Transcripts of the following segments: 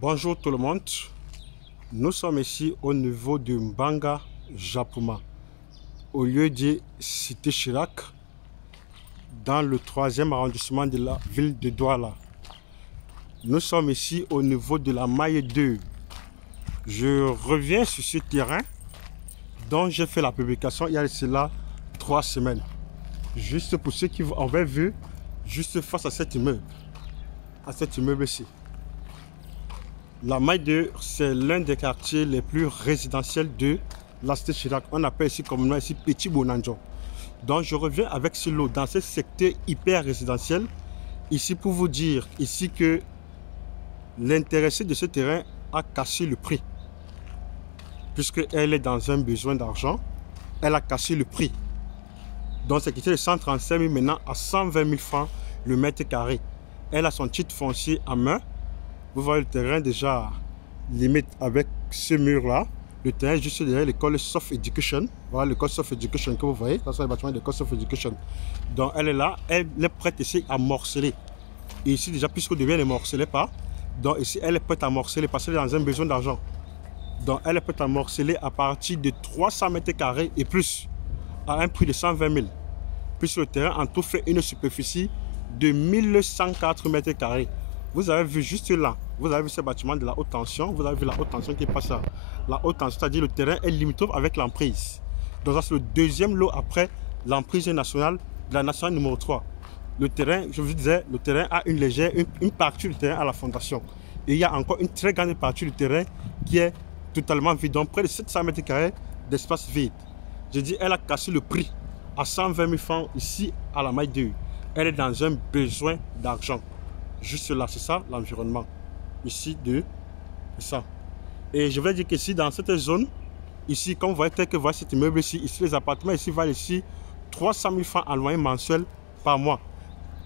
Bonjour tout le monde, nous sommes ici au niveau de Mbanga Japuma, au lieu de Cité Chirac, dans le 3e arrondissement de la ville de Douala. Nous sommes ici au niveau de la Maille 2. Je reviens sur ce terrain dont j'ai fait la publication il y a cela 3 semaines. Juste pour ceux qui avaient vu, juste face à cet immeuble ici. La Maille 2, c'est l'un des quartiers les plus résidentiels de la Cité Chirac. On appelle ici communément ici Petit Bonanjo. Donc je reviens avec ce lot dans ce secteur hyper résidentiel. Ici pour vous dire ici que l'intéressé de ce terrain a cassé le prix. Puisqu'elle est dans un besoin d'argent, elle a cassé le prix. Donc c'est quitté de 135 000 maintenant à 120 000 francs le mètre carré. Elle a son titre foncier en main. Vous voyez le terrain déjà limite avec ce mur là. Le terrain est juste derrière l'école Soft Education. Voilà l'école Soft Education que vous voyez. Ça c'est le bâtiment de l'école Soft Education. Donc elle est là, elle est prête ici à morceler. Et ici déjà puisqu'au début elle ne morcelait pas. Donc ici elle est prête à morceler parce qu'elle est dans un besoin d'argent. Donc elle est prête à morceler à partir de 300 mètres carrés et plus. À un prix de 120 000. Puisque le terrain en tout fait une superficie de 1104 mètres carrés. Vous avez vu juste là, vous avez vu ce bâtiment de la haute tension, vous avez vu la haute tension qui passe là. La haute tension, c'est-à-dire le terrain est limitrophe avec l'emprise. Donc ça c'est le deuxième lot après l'emprise nationale de la nationale numéro 3. Le terrain, je vous disais, le terrain a une partie du terrain à la fondation. Et il y a encore une très grande partie du terrain qui est totalement vide. Donc près de 700 mètres carrés d'espace vide. Je dis, elle a cassé le prix à 120 000 francs ici à la Maille 2. Elle est dans un besoin d'argent. Juste là, c'est ça l'environnement. Ici, c'est ça. Et je vais dire qu'ici, dans cette zone, ici, comme vous voyez, tel que vous voyez cet immeuble ici, les appartements ici valent ici 300 000 francs en loyer mensuel par mois.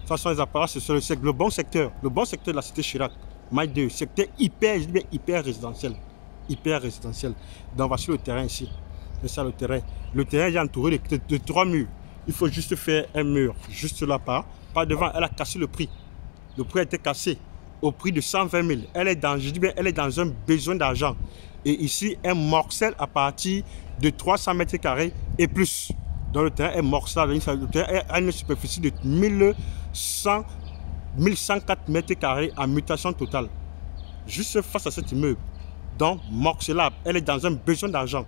Ça sont les appartements, c'est le bon secteur de la Cité Chirac, Maille 2, secteur hyper résidentiel. Hyper résidentiel. Donc voici le terrain ici. C'est ça le terrain. Le terrain est entouré de 3 murs. Il faut juste faire un mur, juste là par devant. Elle a cassé le prix. Le prix a été cassé au prix de 120 000. Elle est dans, je dis bien, elle est dans un besoin d'argent. Et ici, elle morcelle à partir de 300 mètres carrés et plus. Donc le terrain est morcelle. Le terrain a une superficie de 1104 mètres carrés en mutation totale. Juste face à cet immeuble. Donc morcelable. Elle est dans un besoin d'argent.